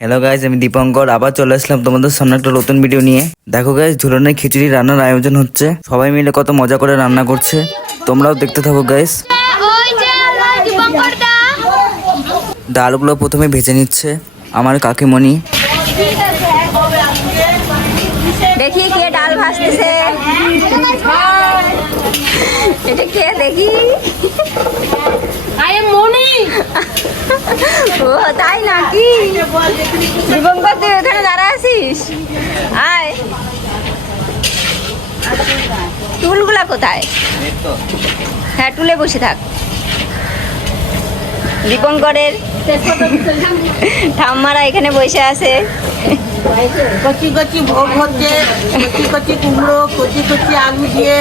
Hello guys, আমি দীপঙ্কর আবার চলে আসলাম তোমাদের সামনে একটা নতুন ভিডিও নিয়ে। দেখো গাইজ, ঝুলনের খিচুড়ি রান্নার আয়োজন হচ্ছে। সবাই মিলে কত মজা করে রান্না করছে, তোমরাও দেখতে থাকো গাইজ। ডালগুলো প্রথমে ভেজে নিচ্ছে আমার কাকিমণি। দেখি কে ডাল ভাজতেছে, এটা কে দেখি। ও তাই নাকি? দীপঙ্কর, তুই এখানে দাঁড়া আছিস? আয়, টুলগুলা কোথায়? হ্যাঁ, টুলে বসে থাক। দীপঙ্করের ঠাম্মারা এখানে বসে আছে। কচি কচি ভোগ হচ্ছে, কচি কচি কুমড়ো, কচি কচি আলু দিয়ে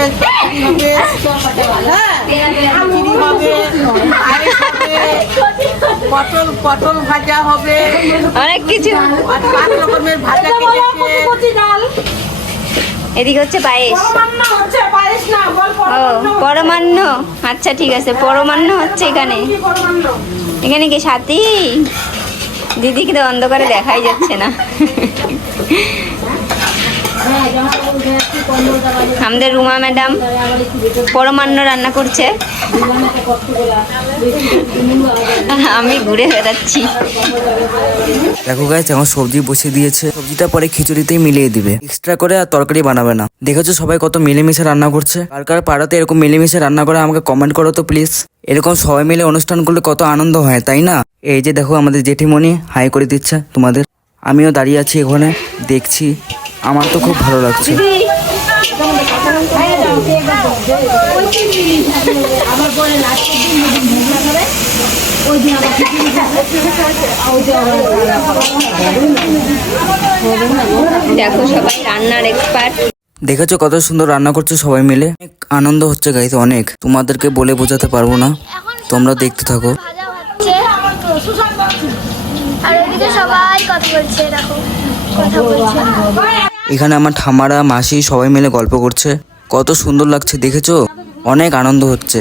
খিচুড়ি হবে, খিচুড়ি হবে, পায়েস হবে, পটল পটল ভাজা হবে, অনেক কিছু। আর 5 রকমের ভাজা কেটেছে। এদিকে হচ্ছে পায়েস। ও, পরমান্ন। আচ্ছা ঠিক আছে, পরমান্ন হচ্ছে এখানে। এখানে কি সাথী? দিদিকে তো অন্ধকারে দেখাই যাচ্ছে না। আমাদের রুমা ম্যাডাম পরমান্ন রান্না করছে, আমি ঘুরে বেড়াচ্ছি। দেখো গাইজ, আমার সবজি বসিয়ে দিয়েছে। সবজিটা পরে খিচুড়িতেই মিলিয়ে দিবে, এক্সট্রা করে আর তরকারি বানাবে না। দেখেছো সবাই কত মিলেমিশে রান্না করছে। কার কার পাড়াতে এরকম মিলেমিশে রান্না করে আমাকে কমেন্ট করো তো প্লিজ। এরকম সবাই মিলে অনুষ্ঠান করলে কত আনন্দ হয়, তাই না? এই যে দেখো, আমাদের জেঠিমণি হাই করে দিচ্ছে তোমাদের। আমিও দাঁড়িয়ে আছি এখানে দেখছি, আমার তো খুব ভালো লাগছে। দেখো সবাই রান্নার এক্সপার্ট। দেখেছো কত সুন্দর রান্না করছে সবাই মিলে। অনেক আনন্দ হচ্ছে গাইস, অনেক। তোমাদেরকে বলে বোঝাতে পারবো না, তোমরা দেখতে থাকো। আর ওইদিকে সবাই কথা বলছে, দেখো কথা বলছে। এখানে আমার ঠাম্মারা মাসি সবাই মিলে গল্প করছে, কত সুন্দর লাগছে দেখেছো, অনেক আনন্দ হচ্ছে।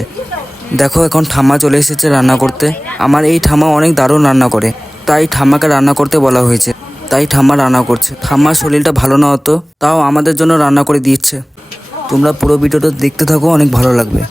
দেখো এখন ঠাম্মা চলে এসেছে রান্না করতে। আমার এই ঠাম্মা অনেক দারুণ রান্না করে, তাই ঠাম্মাকে রান্না করতে বলা হয়েছে। তাই ঠাম্মা রান্না করছে। ঠাম্মার শরীরটা ভালো না হতো, তাও আমাদের জন্য রান্না করে দিচ্ছে। তোমরা পুরো ভিডিওটা দেখতে থাকো, অনেক ভালো লাগবে।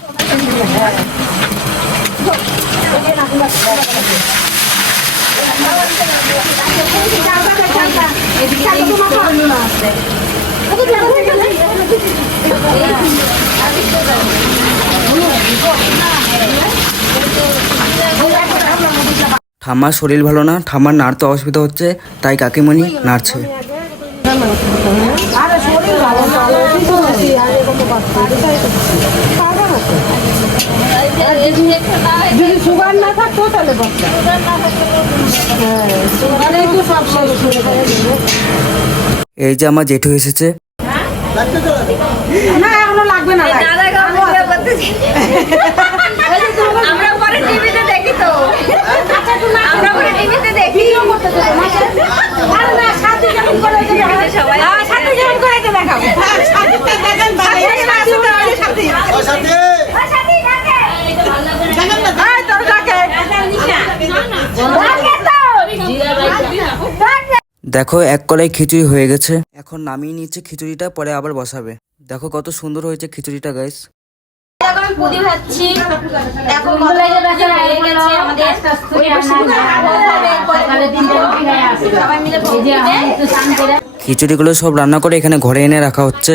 ঠাম্মার শরীর ভালো না, ঠাম্মার নাড়তে অসুবিধা হচ্ছে, তাই কাকিমণি নাড়ছে। যদি সুগার না থাকতো তাহলে এই যে আমার জেঠু এসেছে। না, এখনো লাগবে না। আমরা পরে টিভিতে দেখি তো, আমরা পরে টিভিতে দেখি। সবাই দেখো এক কলাই খিচুড়ি হয়ে গেছে, এখন নামিয়ে নিচ্ছে খিচুড়িটা, পরে আবার বসাবে। দেখো কত সুন্দর হয়েছে খিচুড়িটা গাইস। আমি পুরি ভাজছি। দেখো হয়ে গেছে আমাদের। সবাই মিলে খিচুড়িগুলো সব রান্না করে এখানে ঘরে এনে রাখা হচ্ছে।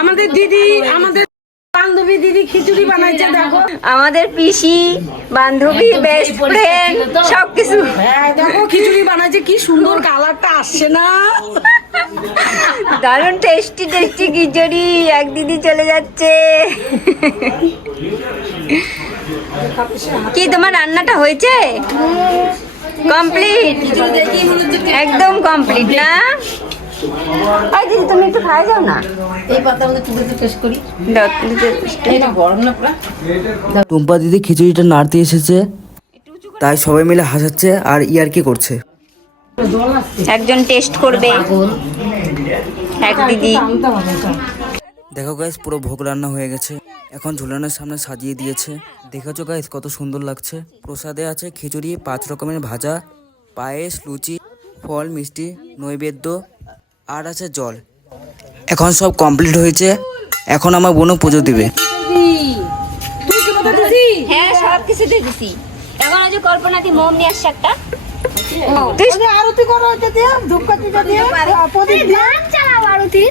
আমাদের দিদি, আমাদের বান্ধবী দিদি খিচুড়ি বানাইছে। দেখো আমাদের পিসি, বান্ধবী, বেস্ট ফ্রেন্ড সবকিছু। দেখো খিচুড়ি বানাইছে, কি সুন্দর কালারটা আসছে না? দারুণ টেস্টি টেস্টি খিচুড়ি। এক দিদি চলে যাচ্ছে। কি তোমার রান্নাটা হয়েছে? কমপ্লিট, একদম কমপ্লিট না? এই দিদি তুমি একটু খাই যাও না। এই পাতা আমাদের তুলে টেস্ট করি। এটা গরম না পুরা? টুম্পা দিদি খিচুড়িটা নাড়তে এসেছে, তাই সবাই মিলে হাসাচ্ছে আর ইয়ার্কি করছে। একজন টেস্ট করবে, এক দিদি। দেখো গাইস, পুরো ভোগ রান্না হয়ে গেছে। এখন ঝুলানোর সামনে সাজিয়ে দিয়েছে। দেখেছো গাইস কত সুন্দর লাগছে। প্রসাদে আছে খিচুড়ি, 5 রকমের ভাজা, পায়েস, লুচি, ফল, মিষ্টি, নৈবেদ্য আর আছে জল। এখন সব কমপ্লিট হয়েছে। এখন আমার বোনও পুজো দিবে। হ্যাঁ সব কিছুতে দিছি। এখন ওই যে কল্পনাতি মোম নিয়ে আসছে একটা। আরতি করো, ওইটা দিয়ে ধূপকাঠিটা দিয়ে প্রদীপ দিয়ে গান চালাও আরতি।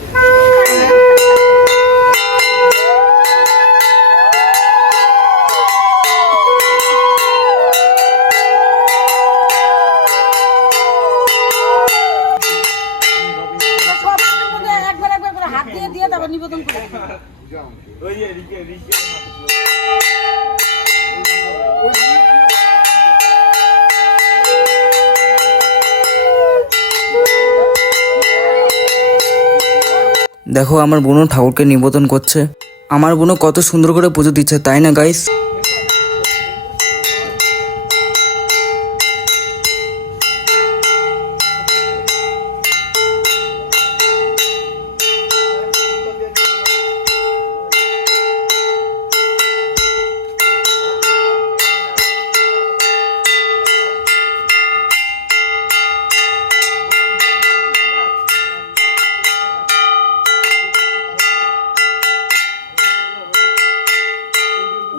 একবার একবার করে হাত দিয়ে দিয়ে তারপর নিবেদন করে। দেখো আমার বোনও ঠাকুরকে নিবেদন করছে। আমার বোনও কত সুন্দর করে পুজো দিচ্ছে, তাই না গাইস?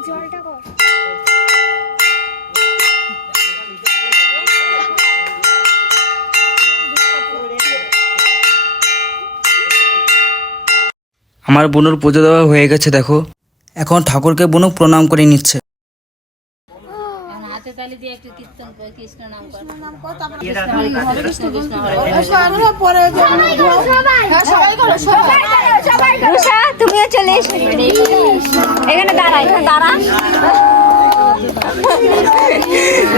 জলটা কর। আমার বোনের পুজো দেওয়া হয়ে গেছে। দেখো এখন ঠাকুরকে বোনও প্রণাম করে নিচ্ছে। হাতে তালি দিয়ে একটু কীর্তন করে কৃষ্ণ নাম কর। পরে সবাই করো, সবাই করো, সবাই করো। রুষা তুমিও চলে এসো। এখানে দাঁড়া, এখানে দাঁড়া।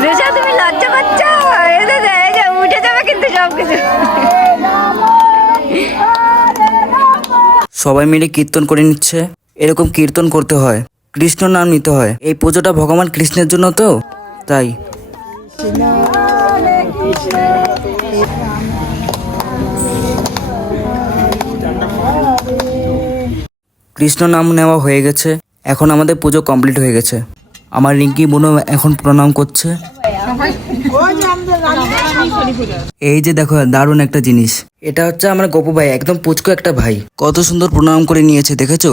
রুষা তুমি লজ্জা করছো? এই যে উঠে যাবে কিন্তু সব কিছু। সবাই মিলে কীর্তন করে নিচ্ছে। এরকম কীর্তন করতে হয়, কৃষ্ণ নাম নিতে হয়। এই পুজোটা ভগবান কৃষ্ণের জন্য তো, তাই। কৃষ্ণ নাম নেওয়া হয়ে গেছে। এখন আমাদের পুজো কমপ্লিট হয়ে গেছে। আমার রিঙ্কি বোনও এখন প্রণাম করছে। এই যে দেখো দারুণ একটা জিনিস। এটা হচ্ছে আমার গপু ভাই, একদম পুচকো একটা ভাই। কত সুন্দর প্রণাম করে নিয়েছে, দেখেছো?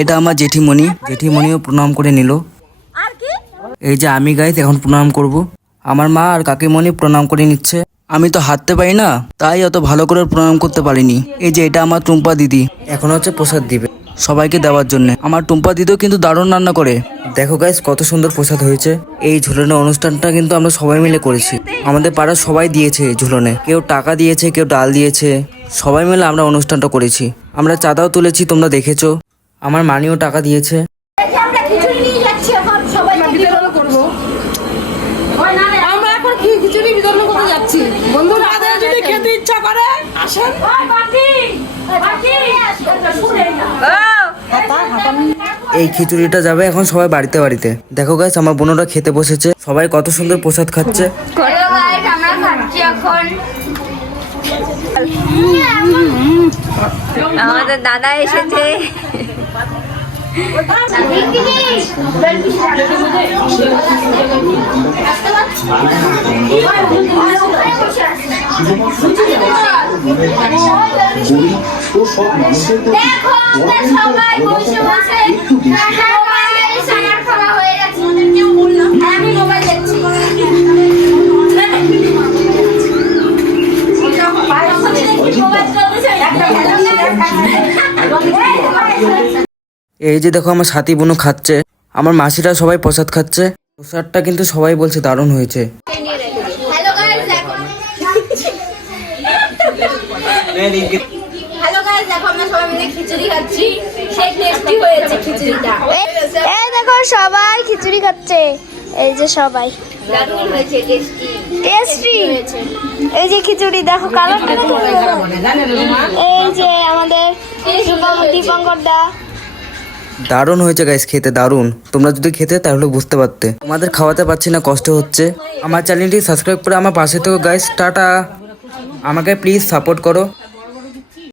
এটা আমার জেঠিমণি, জেঠিমণিও প্রণাম করে নিল। এই যে আমি গাইস এখন প্রণাম করব। আমার মা আর কাকিমণি প্রণাম করে নিচ্ছে। আমি তো হাঁটতে পারি না, তাই অত ভালো করে প্রণাম করতে পারিনি। এই যে এটা আমার টুম্পা দিদি, এখন হচ্ছে প্রসাদ দিবে সবাইকে দেওয়ার জন্য। আমার টুম্পা দিদিও কিন্তু দারুণ রান্না করে। দেখো গাইস কত সুন্দর প্রসাদ হয়েছে। এই ঝুলনের অনুষ্ঠানটা কিন্তু আমরা সবাই মিলে করেছি। আমাদের পাড়ার সবাই দিয়েছে এই ঝুলনে। কেউ টাকা দিয়েছে, কেউ ডাল দিয়েছে। সবাই মিলে আমরা অনুষ্ঠানটা করেছি। আমরা চাঁদাও তুলেছি, তোমরা দেখেছো। আমার মানিও টাকা দিয়েছে। আমরা খিচুড়ি নিয়ে যাচ্ছি এখন সবাই বিতরণ করবো। আমরা এখন খিচুড়ি বিতরণ করতে যাচ্ছি। বন্ধুরা যদি খেতে ইচ্ছা করে আসেন। এই খিচুড়িটা যাবে এখন সবাই বাড়িতে বাড়িতে। দেখো গাইস আমার বোনরা খেতে বসেছে। সবাই কত সুন্দর প্রসাদ খাচ্ছে। আমরা খাচ্ছি এখন। আমাদের দাদা এসেছে। দেখো আমরা সবাই বসে বসে খাওয়া হয়ে গেছে। আমি মোবাইল দেখছি। এই যে দেখো আমার সাথী বোনও খাচ্ছে। আমার মাসিরা সবাই প্রসাদ খাচ্ছে। প্রসাদটা কিন্তু সবাই বলছে দারুণ হয়েছে। হ্যালো গাইস, দেখো আমরা সবাই মিলে খিচুড়ি খাচ্ছি। সেই টেস্টি হয়েছে খিচুড়িটা। এই দেখো সবাই খিচুড়ি খাচ্ছে। এই যে সবাই দারুণ হয়েছে, টেস্টি। টেস্টি এই যে খিচুড়ি দেখো কালারটা দেখো। এই যে আমাদের দীপঙ্কর দা। দারুণ হয়েছে গাইস, খেতে দারুণ। তোমরা যদি খেতে তাহলে বুঝতে পারতে। তোমাদের খাওয়াতে পারছি না, কষ্ট হচ্ছে। আমার চ্যানেলটি সাবস্ক্রাইব করে আমার পাশে থেকো গাইস। টাটা। আমাকে প্লিজ সাপোর্ট করো।